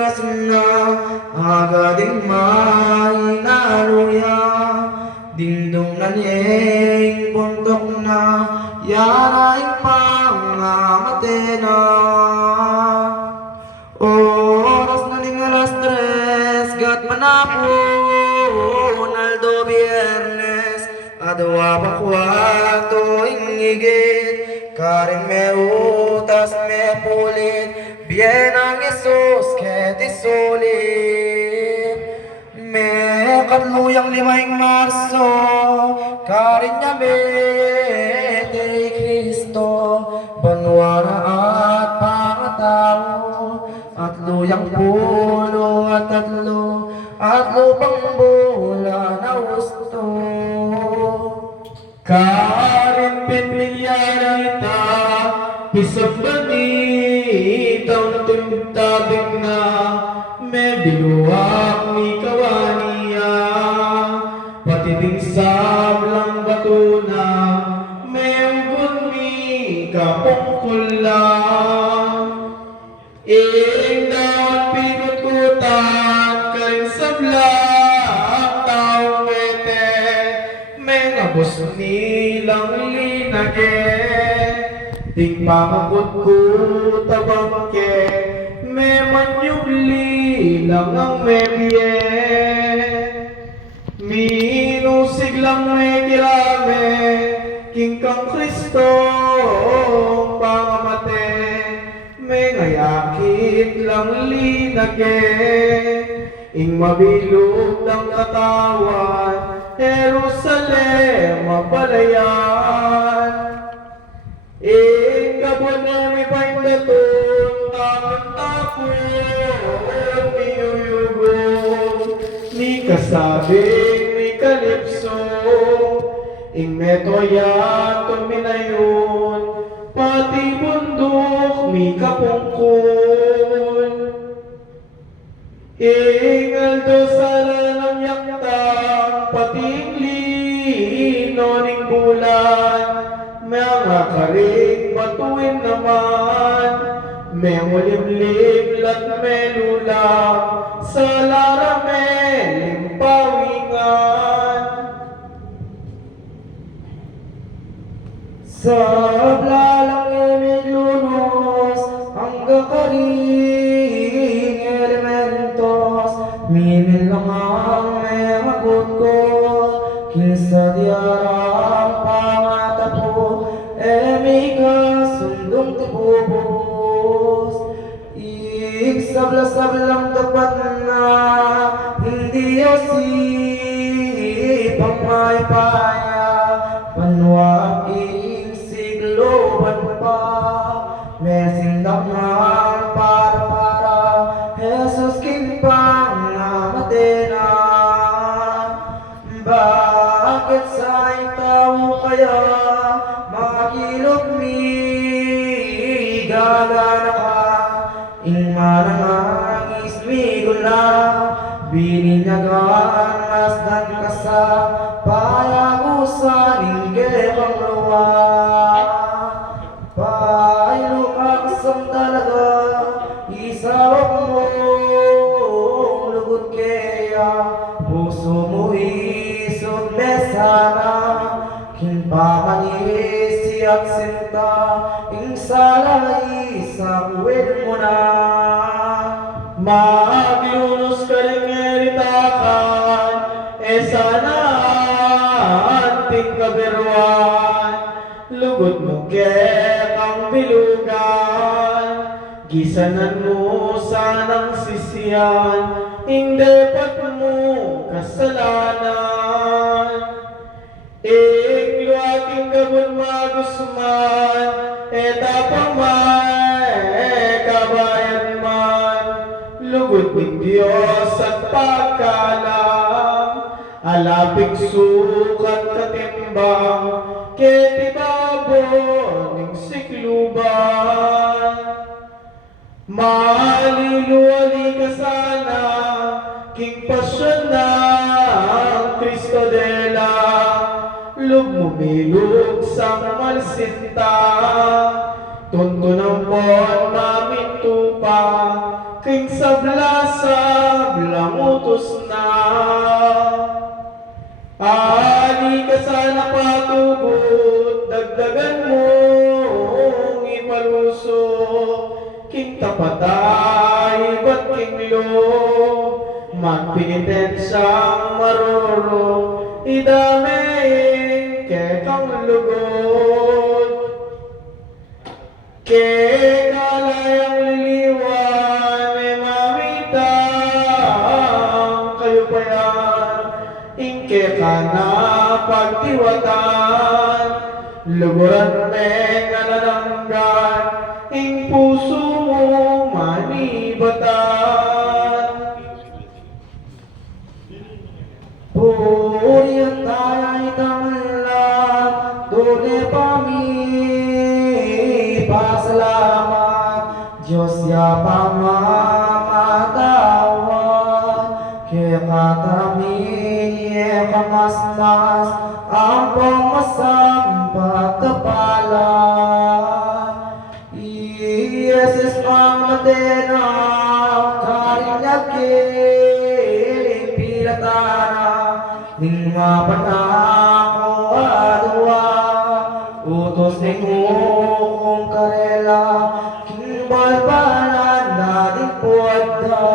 kasna agading mainaluya dindong na niyeng buntok na yaraing pangamatena oras na ning alas 3 gat manapon aldo biyernes adwa bakwato ingigit karing me utas me pulit bien ang Yesus ket isulit me katluyang 5 Marso karing niya me te Kristo banwara at pangatao at luyang pulo at lupang bola na gusto karing pinmilyarita pisang banitang tintabing na may biluwak ni kawaniya pati ding sablang bato na may ugon ni kapungkulang ing daon pinutkutan karing sablang taong wete may ngabos nilang linage ting pakakut tabangke may manyugli lang ang mebye minusig lang may kirame king kang Kristo pangamate may ngayakit lang linage ing mabilog ng katawan Jerusalem mapalayan ing gabon na may paindatong takot-takot niyuyugong ni kasabing ni kalipso ing metoya tuminayon pati bundok mi kapungkol ing aldo sala ng yaktang pati lino ning bulan mga karing batuin naman may ulim-lim lat melulang sa larameling pawingan sa blalang emiglunos hanggang karing elementos mimilang ang mga gutko kinsa diarang pangatapo emiga sundong tibubos sabla-sablang dapat na hindi asipang may paya panwaing siglo pa may sindang para Jesus kimpang namatena bakit sa itaw kaya makilog mi gagana ka ing marang ismigula bininyagan masdan ka sa payagusan ingge pangluwa pailo ka kasang talaga isawag mo lugot kaya puso mo isog mesana kinpamanis siyak sinta ing salay sa uwin mo na maglunos ka rin eritakan sana anting kaberwan lugot mo kek ang bilugan gisanan mo sanang sisiyan ing dapat mo kasalanan ing luaking gabon magusman etapang may kabayan man lugot ng Diyos at pagkalam alaping sukat katimbang ketibabon ng sikluban maliluwali ka sana king pasyon ng Kristo dela lugmumilog sa malsinta tuntunang bon mamintupa king sablasab lang utos na. Ani ka sana patugot, dagdagan mo ipaluso, king tapatay, ba't king lo, magpinitensang maruro, idamein ke kang lugod, ke kalayang liliwan, e mamitang kayo pa yan, ingke ka na pagtiwatan, luguran men nga nananggan, ing puso mo manibatan. Puri tayo tangan dole pami pasalamat Diyos ya pamamatawa kaya kami kamas-mas ang pumasang pagkapalan Yesus pamatena karinyagin pilatana Nga panako adwa utos ni kung karela kinbalbalan natin puwada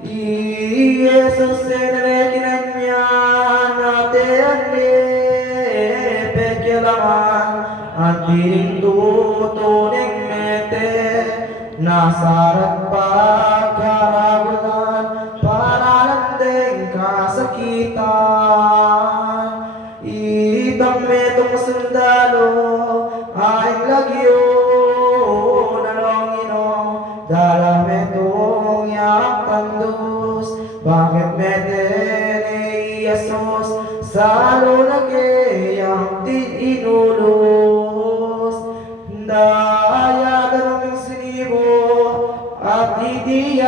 Yesus senrekinan niya natin pekyalangan ang tiring tutuning mete nasarat pagkaragulan para landeng kasakitan itang metong sundalo ay lagyo nalongino dalam metong yak tandus bakit mete ni Jesus salo nagayang tinulus daya daming sinibo at idiyapin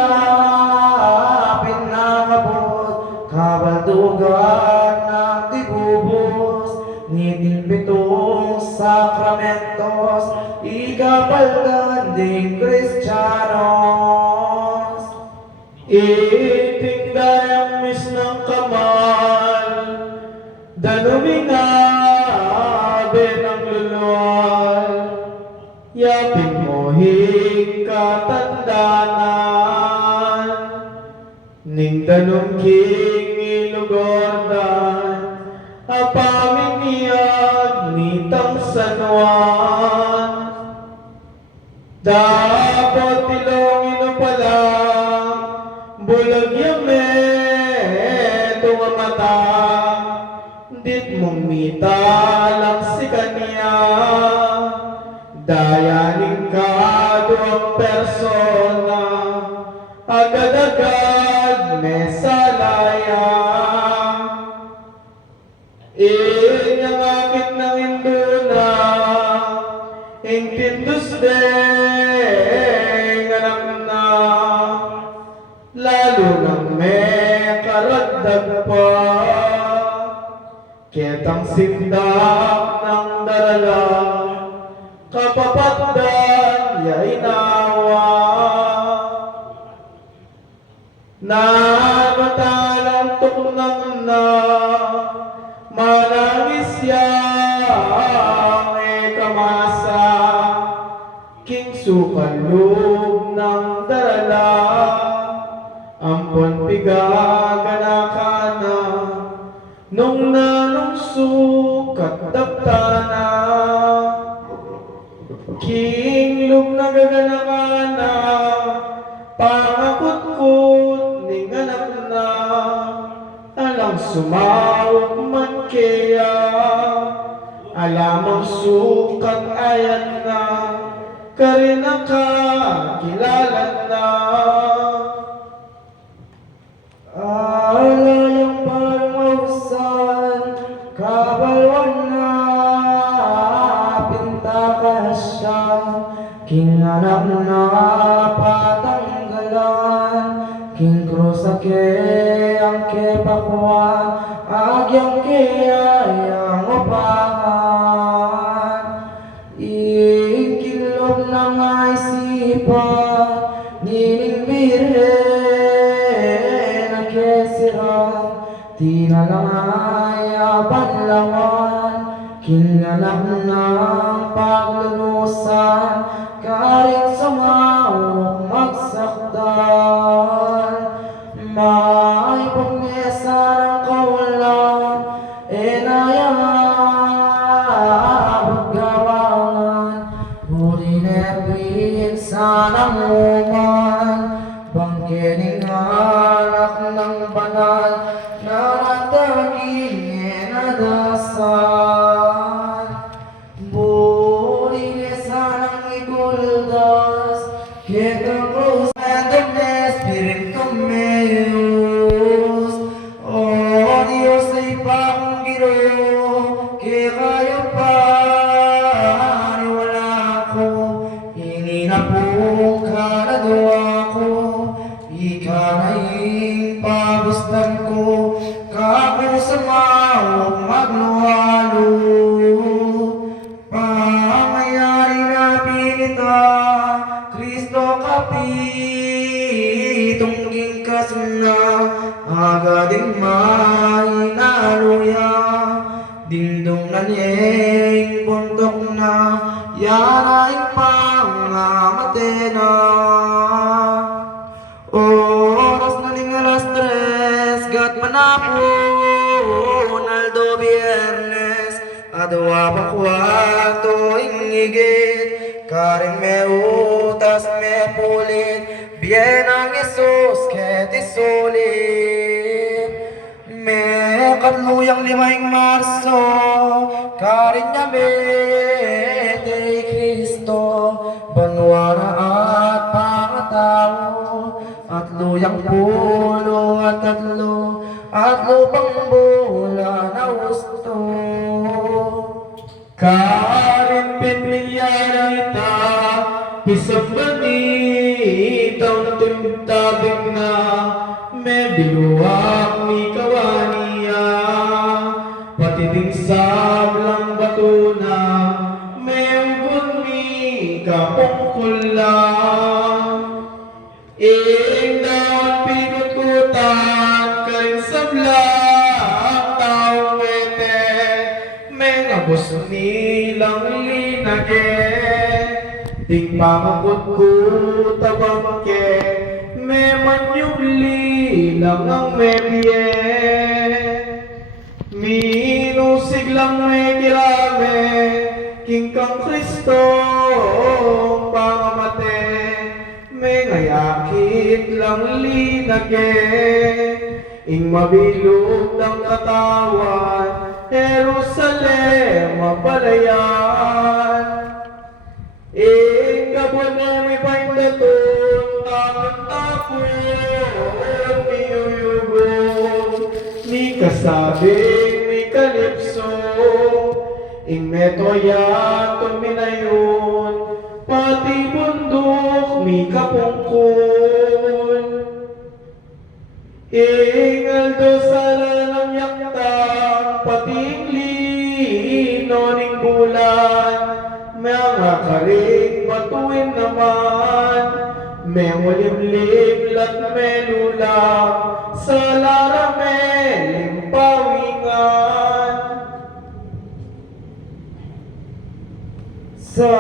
nakabot kabaldugan ng tibubos ngiting pitong sakramentos ikapaldan ding Kristyanos Itingdayang mis ng kamal, danumingabe ng lulual, yapin mo hikatandanan, ning danungking ilugordan, apamimiyag nitang sanwan. Dapat ilongin pala, bulag yame, tunga mata, dit mong mita lang si kanya, dayanin ka doang persona, agad-agad may salaya. Inyang akit ng induna, intindos deng anak na, lalo nang may karagdag pa, ketang sindak ng darala, kapapatdan ya inawa. Namatalang tuknang na, manangis yang kamasa, king sukalog ng darala, ampon pigaganakana, nung nanong sukat daptana, king lug nagaganakana, pangakutkut ning anak na, alang sumawag man kaya, alamang sukat ayan na, karina ka kilalan na. Alayang parmausan kabalwan na pintakasya king anak na patanggalan king krusake ang kepakuan agyang kayang upahan ikilob ng isipan banlawan, kinganak ng paglulusan, karing sumawak magsakdal. May pagmesa ng kaulan, inayabot gawangan, huli nepin sa namuman, bangkining anak ng banal, narataging inadasan. Buli sanang iguldas, kita cruz and the Espiritu meus. Oh Dios ay panggiro, kaya kayo paniwala ko, ininapong kanadwa ko, ikana'y pagustan ko, kako sa mawag magluhalo. Pamayari na pinita, Kristo kapitong gingkas na, agading may naluya, dingdong na niyeng buntok na, yaraing pangamate na. Oras na ning alas 3, gat manapon, Aldo Biyernes, adwa pa kwarto ingigit, karing me utas me pulit, bien ang Jesus ket isulit. Me katluyang 5 Marso, karing niya me kay Kristo, banwara at pangatao, at luyang pulo at tatlo, at lupang bola na gusto. Karin pinmilyarita, pisag manitaw timtabig na, may biluwak mi kawaniya, pati ding sablang bato na, may ugon mi kapungkulang. Ing daon pinutkutan, karing sablang taong wete, may ngabos nilang linage, ting pangakut tabangke, may manyugli lang ang mebye, minusig lang may kirame, king kang Kristo pangamate, may ngayakit lang linage, ing mabilog ng katawan, Jerusalem mapalayan. Ing kabon may paindatun, tapon miyuyugong, ni kasabing may kalipso, ing metoya tuminayon, pati bundok mi kapungkol. Ing aldo sala ng yaktang, pati lino ning bulan, mga karing batuin naman, may ulim-lim lat melulang, sa larameling pawingan. Sa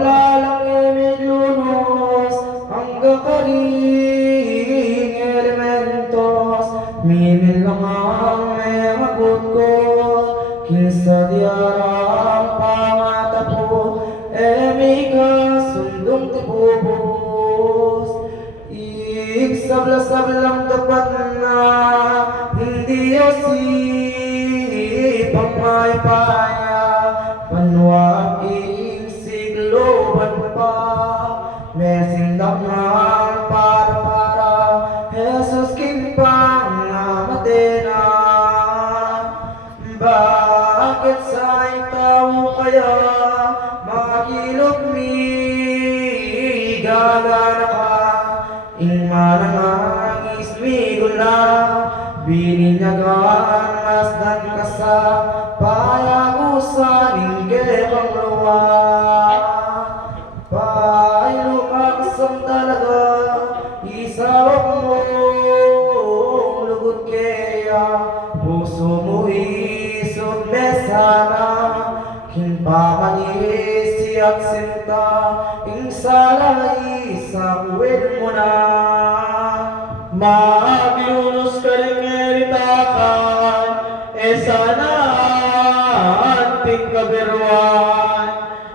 blalang imiglunos, ang gakaling elementos, mimilang ang may magot ko, kinsa diarang pangatapo, emika sundong tibubos. Igsabla-sablang tapat na, hindi asipang may paya, panwaing sigloban pa, mesindak ng para Jesus kimpang namatay na. Bakit sa ikaw kaya makilog mi gagana ka, ing manangangis mi gula, bininyagan masdan ka sa payagusan inggit ang luwa. Pailo ka kasam talaga, isawag mo lugod kaya, puso mo uwin mo na. Maglunos ka rin eritakan, sana anting kabiruan,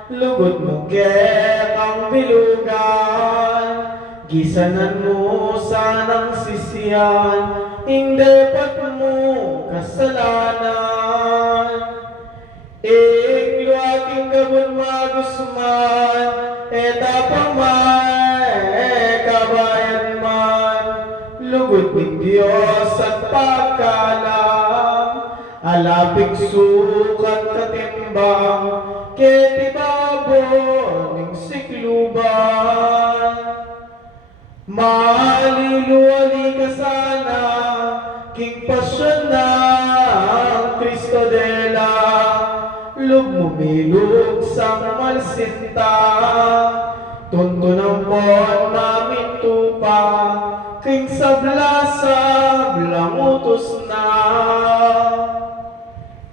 lugod mo kang bilugan, gisanan mo sanang sisiyan, hindi pat mo kasalanan. Luaking gabon magusman, tapang may kabayan man, lugod ng Diyos at pagkalam, alapig sukat katimbang, ketibabo ng sikluban. Maliluwali ka sana, king pasyon ng Cristo dela, lumumilog sa malsinta, tunto ng pon namin tupa, king sabla-sablang utos na.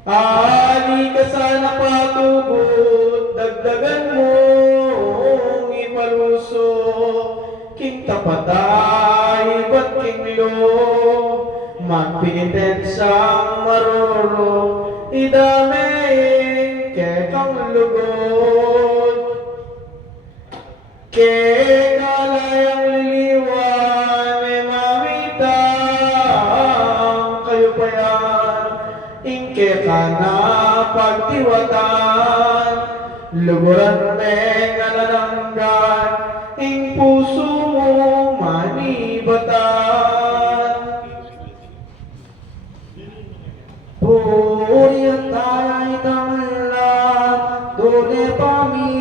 Ali ka sana patubot, dagdagan mo ipaluso, king tapatay ba't king lo, magpinitensang maroro, idaming kekang lugod. Kalayang liliwan, may mamitang kayo pa yan, ingke ka na pagtiwatan, luguran may nalalanggan, ing puso mo manibatan. Puri at tayo tangan, dune pami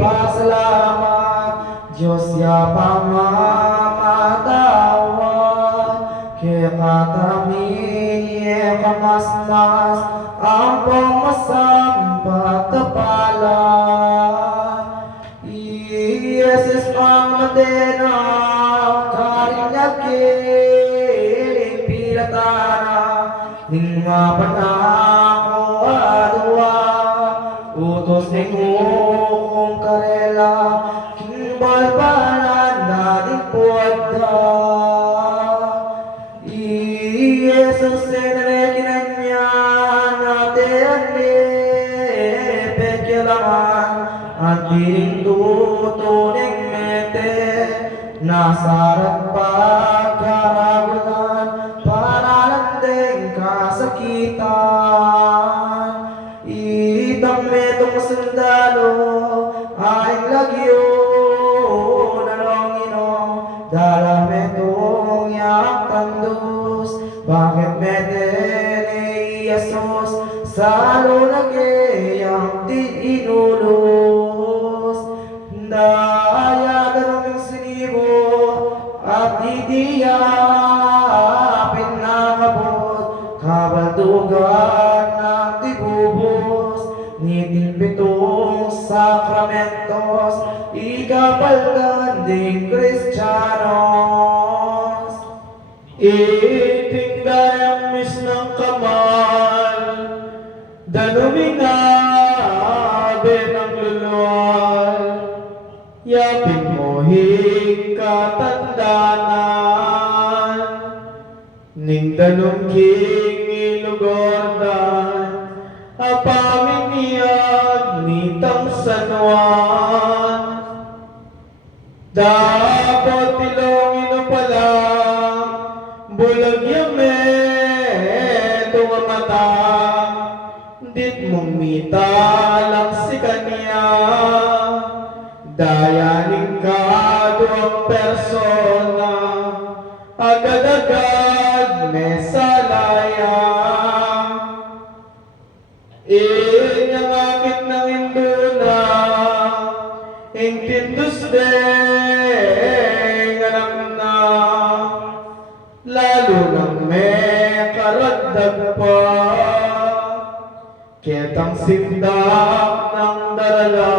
pasalamat, Diyos ya pamamatawad, kaya kami kamasmas ang pumasang pagkapalan. Yesus pamatena, karinyagin pilatana, ning mapanako adwa, utos ning kung karela, kinbalbanan natin puwadda. Yesus senarekinan niya natin pekyalangan, ang tiring tutuning mete, nasarat pagkaragulan, para landing kasakitan. Itang metong sundalo, aing lagyo nalongino, dala metong yak tandus, bakit mete ni Jesus, salo nagayang di inulos. Daya ganong sinibo at idiyapin nakabot, kabaldugan ng tibubos, niting pitong sakramentos, ikapaldan ding Kristiyanos. Itingdayang mis ng kamal, danuming abe ng lulual, yapin mo hikatandanan, ning danong king ilugordan, apamin niyag nitang sanwan. Dapat ilongin pala, bulag yame tunga mata, dit mong mita lang si kanya, dayanin ka doang persona, agad-agad may salaya. Inyang akit ng induna, intindus deng anak na, lalo nang may karagdag pa, ketang sindak ng darala,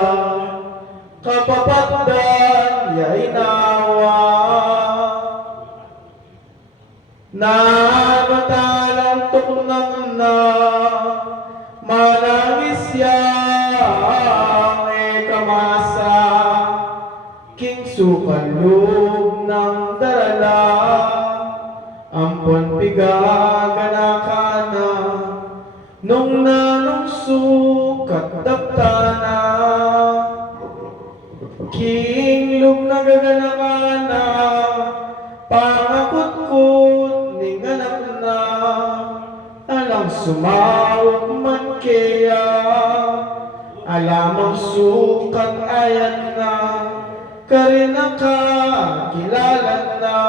kapapatdan ya inawa. Namatalang tuknang na, manangis yang kamasa, king sukalog ng darala, ampon pigaganakana, nung nanungsukat daptana, kinglog na gaganakana, pangakutkot ning anak na, alang sumawag man kaya, alamang sukat ayat na, karina ka kilala na.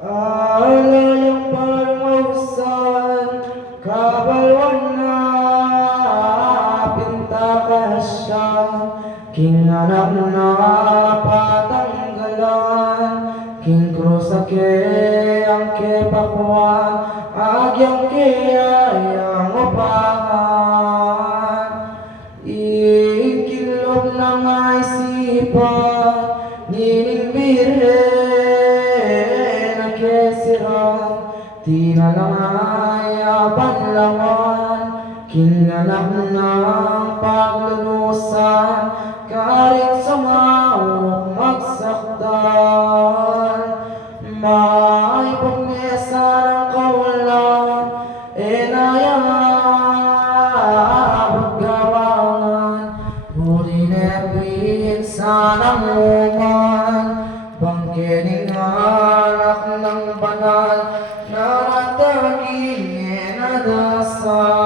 Alayang parmausan, kabalwan na pintakasyan, kinganak na patanggalan, king krusake ang kepakuan, agyang kiyayang upahan, ikilob ng isipan, nining birhen na kesiran, tinalangaya banlawan, kinganak ng paglulusan, karing sumawak magsakdan, may pagmesa ng kawalan, enayabot gawangan, huli nepin sa namuman, bangkining anak ng banal, naratagin na dasal.